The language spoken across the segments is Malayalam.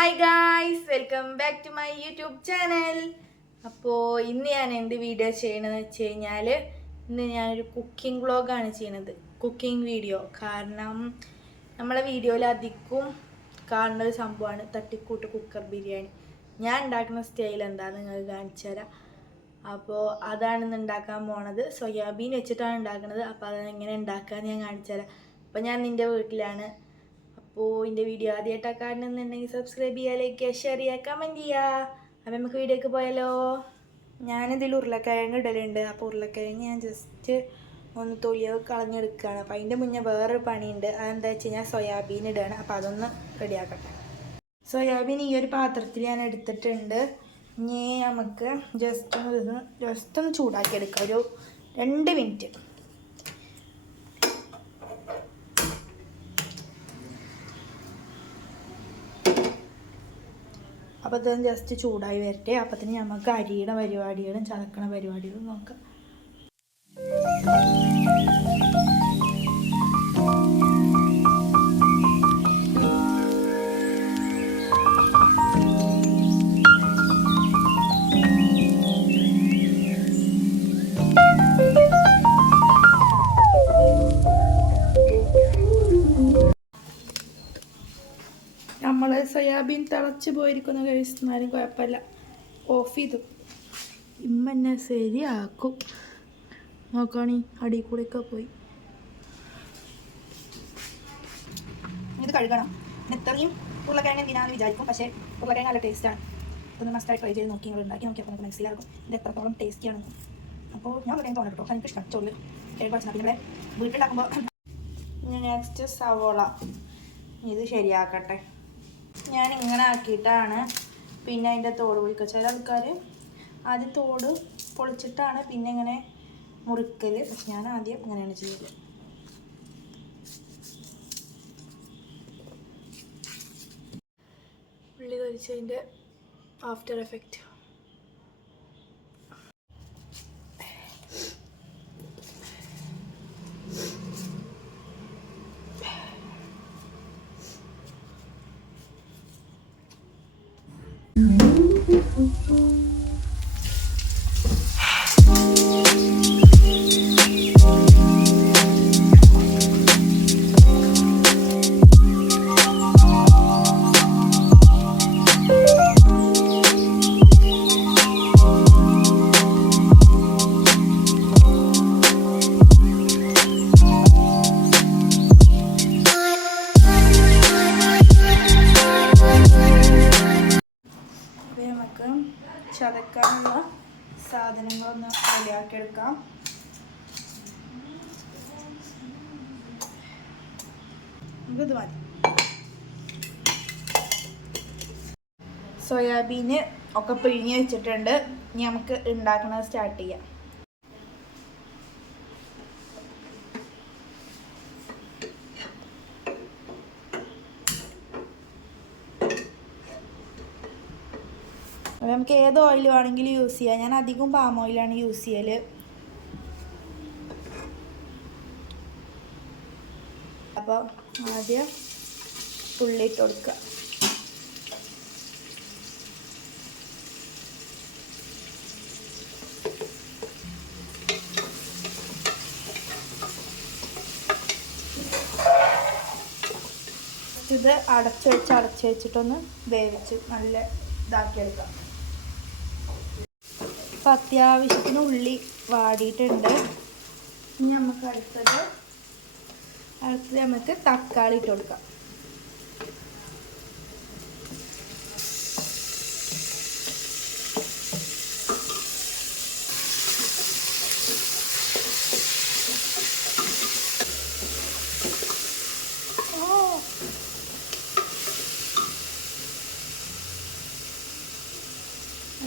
Hi guys, welcome back to my YouTube channel. അപ്പോൾ ഇന്ന് ഞാൻ എന്ത് വീഡിയോ ചെയ്യണമെന്ന് വെച്ച് കഴിഞ്ഞാൽ ഇന്ന് ഞാനൊരു കുക്കിംഗ് വ്ളോഗാണ് ചെയ്യണത്. Cooking video. കാരണം നമ്മളെ വീഡിയോയിൽ അധികം കാണുന്ന ഒരു സംഭവമാണ് തട്ടിക്കൂട്ട് കുക്കർ ബിരിയാണി. ഞാൻ ഉണ്ടാക്കുന്ന സ്റ്റൈൽ എന്താണെന്ന് നിങ്ങൾക്ക് കാണിച്ചു തരാം. അപ്പോൾ അതാണ് ഇന്ന് ഉണ്ടാക്കാൻ പോണത്. സോയാബീൻ വെച്ചിട്ടാണ് ഉണ്ടാക്കുന്നത്. അപ്പോൾ അതെങ്ങനെ ഉണ്ടാക്കാമെന്ന് ഞാൻ കാണിച്ചു തരാം. അപ്പോൾ ഞാൻ നിൻ്റെ വീട്ടിലാണ്. അപ്പോൾ എൻ്റെ വീഡിയോ ആദ്യമായിട്ടാണ് കാണുന്നുണ്ടെങ്കിൽ സബ്സ്ക്രൈബ് ചെയ്യുക, ലൈക്ക് ചെയ്യുക, ഷെയർ ചെയ്യുക, കമൻറ്റ് ചെയ്യുക. അപ്പോൾ നമുക്ക് വീഡിയോക്ക് പോയാലോ. ഞാനിതിൽ ഉരുളക്കിഴങ്ങ് ഇടലുണ്ട്. അപ്പോൾ ഉരുളക്കിഴങ്ങ് ഞാൻ ജസ്റ്റ് ഒന്ന് തൊലിയൊക്കെ കളഞ്ഞെടുക്കുകയാണ്. അപ്പോൾ അതിൻ്റെ മുന്നേ വേറൊരു പണിയുണ്ട്. അതെന്താ വെച്ച് കഴിഞ്ഞാൽ സോയാബീൻ ഇടുകയാണ്. അപ്പോൾ അതൊന്ന് റെഡിയാക്കട്ടെ. സോയാബീൻ ഈ ഒരു പാത്രത്തിൽ ഞാൻ എടുത്തിട്ടുണ്ട്. ഇനി നമുക്ക് ജസ്റ്റ് ഒന്ന് ചൂടാക്കി എടുക്കാം. ഒരു 2 മിനിറ്റ്. അപ്പോൾ ഇതൊന്ന് ജസ്റ്റ് ചൂടായി വരട്ടെ. അപ്പത്തിന് നമുക്ക് അരിയുടെ പരിപാടികളും ചതക്കണ പരിപാടികളും നോക്കാം. നമ്മൾ സോയാബീൻ തിളച്ച് പോയിരിക്കുന്ന കഴിച്ചാലും കുഴപ്പമില്ല. ഓഫ് ചെയ്തു. എന്നെ ശരിയാക്കും. നോക്കുകയാണി അടിയിൽ കൂടെയൊക്കെ പോയി. ഇത് കഴുകണം. ഇത്രയും ഉരുളക്കിഴങ്ങ് എന്തിനാന്ന് വിചാരിക്കും. പക്ഷേ ഉരുളക്കിഴങ്ങ് നല്ല ടേസ്റ്റാണ്. ഇതൊന്ന് മസ്റ്റായി ട്രൈ ചെയ്ത് നോക്കി. നിങ്ങൾ ഉണ്ടാക്കി നോക്കിയപ്പോൾ നമുക്ക് മനസ്സിലാക്കും ഇത് എത്രത്തോളം ടേസ്റ്റിയാണെന്ന്. അപ്പോൾ ഞാൻ ഉരുളക്കിഴങ്ങ് തോന്നണം കേട്ടോ. എനിക്ക് ഇഷ്ടം ചോറിൽ കേൾക്കാൻ. പിന്നെ വീട്ടിലാക്കുമ്പോൾ നെക്സ്റ്റ് സവോള ഇത് ശരിയാക്കട്ടെ. ഞാൻ ഇങ്ങനെ ആക്കിയിട്ടാണ് പിന്നെ അതിൻ്റെ തോട് പൊളിക്കുക. ചില ആൾക്കാർ ആദ്യം തോട് പൊളിച്ചിട്ടാണ് പിന്നെ ഇങ്ങനെ മുറിക്കൽ. പക്ഷെ ഞാൻ ആദ്യം ഇങ്ങനെയാണ് ചെയ്യൽ. ഉള്ളി തൊലിച്ചതിൻ്റെ ആഫ്റ്റർ എഫക്റ്റ്. ചതക്കാനുള്ള സാധനങ്ങളൊന്ന് റെഡിയാക്കിയെടുക്കാം. ഇത് മതി. സോയാബീന് ഒക്കെ പിഴിഞ്ഞ് വെച്ചിട്ടുണ്ട്. ഇനി നമുക്ക് ഉണ്ടാക്കുന്നത് സ്റ്റാർട്ട് ചെയ്യാം. നമുക്ക് ഏത് ഓയിൽ വേണമെങ്കിലും യൂസ് ചെയ്യാം. ഞാൻ അധികം പാം ഓയിലാണ് യൂസ് ചെയ്യൽ. അപ്പോൾ ആദ്യം ഉള്ളി ഇട്ട് കൊടുക്കുക. ഇത് അടച്ച് വെച്ചിട്ടൊന്ന് വേവിച്ച് നല്ല ഇതാക്കിയെടുക്കാം. അപ്പോൾ അത്യാവശ്യത്തിന് ഉള്ളി വാടിയിട്ടുണ്ട്. ഇനി നമുക്ക് അടുത്തത് നമുക്ക് തക്കാളി ഇട്ട് കൊടുക്കാം.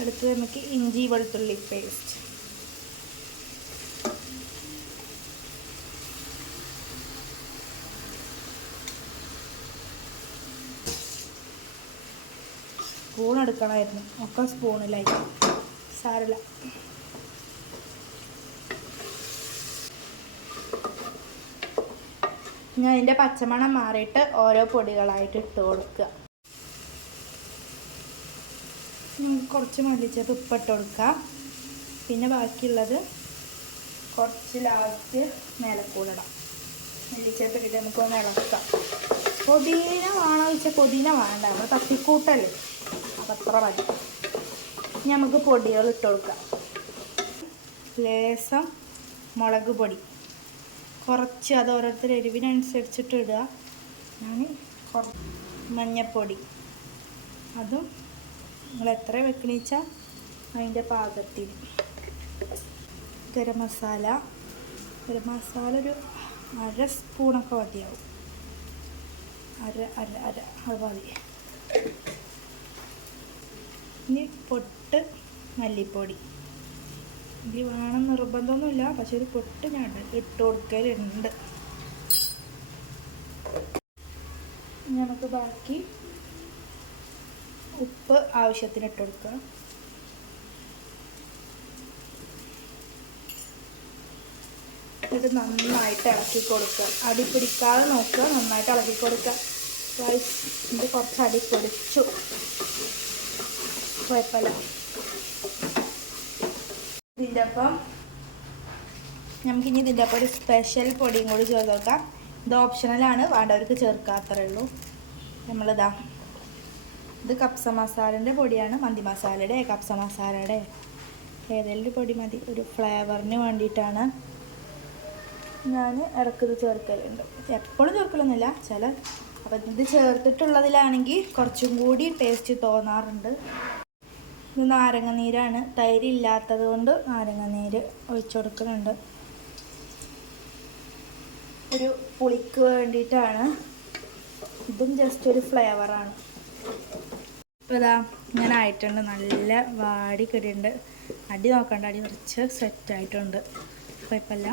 അടുത്തത് നമുക്ക് ഇഞ്ചി വെളുത്തുള്ളി പേസ്റ്റ്. സ്പൂൺ എടുക്കണമായിരുന്നു. ഒക്കെ സ്പൂണിലായി. സാരമില്ല. ഞാൻ അതിൻ്റെ പച്ചമണം മാറിയിട്ട് ഓരോ പൊടികളായിട്ട് ഇട്ട് കൊടുക്കുക. നമുക്ക് കുറച്ച് മല്ലിച്ചപ്പ് ഉപ്പിട്ട് കൊടുക്കാം. പിന്നെ ബാക്കിയുള്ളത് കുറച്ച് ലാസ്റ്റ് മേലക്കൂടിടാം. മല്ലിച്ചപ്പ് ഇട്ടിട്ട് നമുക്കൊന്ന് ഇളക്കാം. പുതിന വേണോ വെച്ചാൽ പുതിന വേണ്ട, നമ്മൾ തട്ടിക്കൂട്ടല്ലേ, അതത്ര മതി. ഇനി നമുക്ക് പൊടികൾ ഇട്ട് കൊടുക്കാം. ലേസം മുളക് പൊടി കുറച്ച്, അത് ഓരോരുത്തർ എരിവിനനുസരിച്ചിട്ട് ഇടുക. ഞാൻ മഞ്ഞൾപ്പൊടി, അതും നിങ്ങൾ എത്ര വെക്കണമെന്ന് വെച്ചാൽ അതിൻ്റെ പാകത്തിൽ. ഗരം മസാല ഒരു 1/2 സ്പൂണൊക്കെ മതിയാവും. അര അത് മതി. ഇനി പൊട്ട് മല്ലിപ്പൊടി, ഇത് വേണം നിർബന്ധമൊന്നുമില്ല, പക്ഷെ ഒരു പൊട്ട് ഞാൻ ഇട്ട് കൊടുക്കലുണ്ട്. നമുക്ക് ബാക്കി ഉപ്പ് ആവശ്യത്തിന് ഇട്ട് കൊടുക്കുക. ഇത് നന്നായിട്ട് ഇളക്കി കൊടുക്കുക. അടി പിടിക്കാതെ നോക്കുക, നന്നായിട്ട് ഇളക്കി കൊടുക്കുക. ഇത് കുറച്ച് അടി പിടിച്ചു, കുഴപ്പമില്ല. ഇതിൻ്റെ ഒപ്പം നമുക്കിനി ഇതിൻ്റെ ഒപ്പം ഒരു സ്പെഷ്യൽ പൊടിയും കൂടി ചേർത്ത് നോക്കാം. ഇത് ഓപ്ഷണലാണ്, വേണ്ടവർക്ക് ചേർക്കാത്രേ ഉള്ളൂ. നമ്മളിതാ, ഇത് കപ്സ മസാലൻ്റെ പൊടിയാണ്, മന്തി മസാലയുടെ കപ്സ മസാലയുടെ ഏതെങ്കിലും പൊടി മതി. ഒരു ഫ്ലേവറിന് വേണ്ടിയിട്ടാണ് ഞാൻ ഇടയ്ക്ക് ചേർക്കലുണ്ട്. എപ്പോഴും ചേർക്കലൊന്നുമില്ല, അപ്പം ഇത് ചേർത്തിട്ടുള്ളതിലാണെങ്കിൽ കുറച്ചും കൂടി ടേസ്റ്റ് തോന്നാറുണ്ട്. ഇത് നാരങ്ങ നീരാണ്, തൈര് ഇല്ലാത്തത് കൊണ്ട് നാരങ്ങ നീര് ഒഴിച്ചു കൊടുക്കുന്നുണ്ട്. ഒരു പുളിക്ക് വേണ്ടിയിട്ടാണ്. ഇതും ജസ്റ്റ് ഒരു ഫ്ലേവറാണ്. ഇപ്പോൾ ഇതാ ഇങ്ങനെ ആയിട്ടുണ്ട്, നല്ല വാടി കിടിയുണ്ട്. അടി നോക്കണ്ട, അടി കുറച്ച് സെറ്റായിട്ടുണ്ട്, കുഴപ്പമില്ല.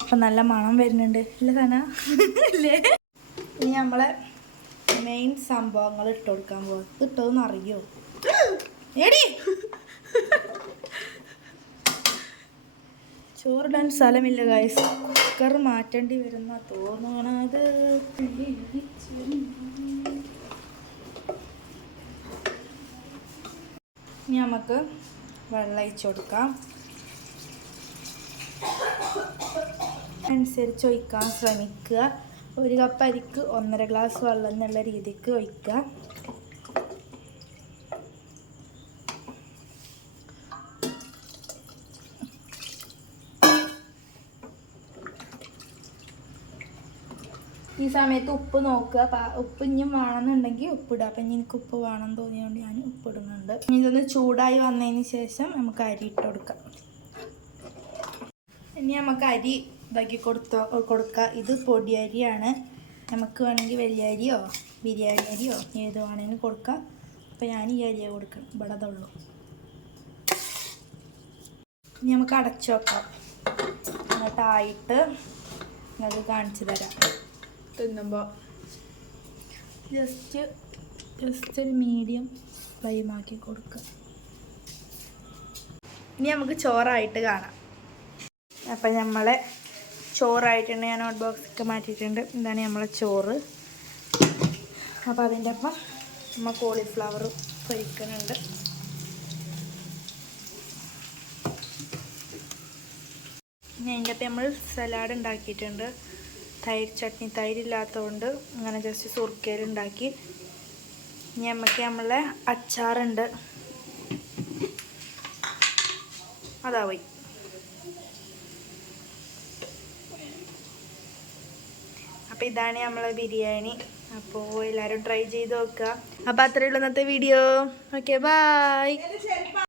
അപ്പം നല്ല മണം വരുന്നുണ്ട് ഇല്ല തന്നെ ഇല്ലേ. ഇനി നമ്മളെ മെയിൻ സംഭവങ്ങൾ ഇട്ട് കൊടുക്കാൻ പോകും. ഇട്ടതെന്ന് അറിയോ എടി? ചോറിടാൻ സ്ഥലമില്ല ഗൈസ്, കുക്കർ മാറ്റേണ്ടി വരുന്ന തോന്നണത്. ഇനി നമുക്ക് വെള്ളം ഒഴിച്ച് കൊടുക്കാം. അനുസരിച്ച് ഒഴിക്കാൻ ശ്രമിക്കുക. 1 കപ്പ് അരിക്ക് 1.5 ഗ്ലാസ് വെള്ളം എന്നുള്ള രീതിക്ക് ഒഴിക്കുക. ഈ സമയത്ത് ഉപ്പ് നോക്കുക. ഉപ്പ് ഇനിയും വേണമെന്നുണ്ടെങ്കിൽ ഉപ്പിടുക. അപ്പം എനിക്ക് ഉപ്പ് വേണം തോന്നിയതുകൊണ്ട് ഞാൻ ഉപ്പിടുന്നുണ്ട്. ഇതൊന്ന് ചൂടായി വന്നതിന് ശേഷം നമുക്ക് അരി ഇട്ട് കൊടുക്കാം. ഇനി നമുക്ക് അരി ഇതാക്കി കൊടുക്കുക. ഇത് പൊടി അരിയാണ്. നമുക്ക് വേണമെങ്കിൽ വലിയ അരിയോ ബിരിയാണി അരിയോ ഏത് വേണമെങ്കിലും കൊടുക്കാം. അപ്പം ഞാൻ ഈ അരിയാണ് കൊടുക്കണം, ഇവിടെ അതുള്ളൂ. ഇനി നമുക്ക് അടച്ചു വെക്കാം. എന്നിട്ടായിട്ട് അത് കാണിച്ചു തരാം. തിന്നുമ്പോൾ ജസ്റ്റ് ഒരു മീഡിയം ഫ്ലെയിമാക്കി കൊടുക്കുക. ഇനി നമുക്ക് ചോറായിട്ട് കാണാം. അപ്പം നമ്മളെ ചോറായിട്ടുണ്ട്. ഞാൻ ഹോട്ട് ബോക്സൊക്കെ മാറ്റിയിട്ടുണ്ട്. ഇതാണ് നമ്മളെ ചോറ്. അപ്പോൾ അതിൻ്റെ ഒപ്പം നമ്മൾ കോളിഫ്ലവർ പൊരിക്കുന്നുണ്ട്. ഇനി അതിൻ്റെ ഒപ്പം നമ്മൾ സലാഡ് ഉണ്ടാക്കിയിട്ടുണ്ട്. തൈര് ചട്നി, തൈരില്ലാത്തതുകൊണ്ട് ഇങ്ങനെ ജസ്റ്റ് സുർക്കയിലുണ്ടാക്കി. ഇനി നമുക്ക് നമ്മളെ അച്ചാറുണ്ട്, അതാ പോയി. അപ്പോൾ ഇതാണ് നമ്മളെ ബിരിയാണി. അപ്പോൾ എല്ലാവരും ട്രൈ ചെയ്ത് നോക്കുക. അപ്പോൾ അത്രയേ ഉള്ളൂ ഇന്നത്തെ വീഡിയോ. Okay, by.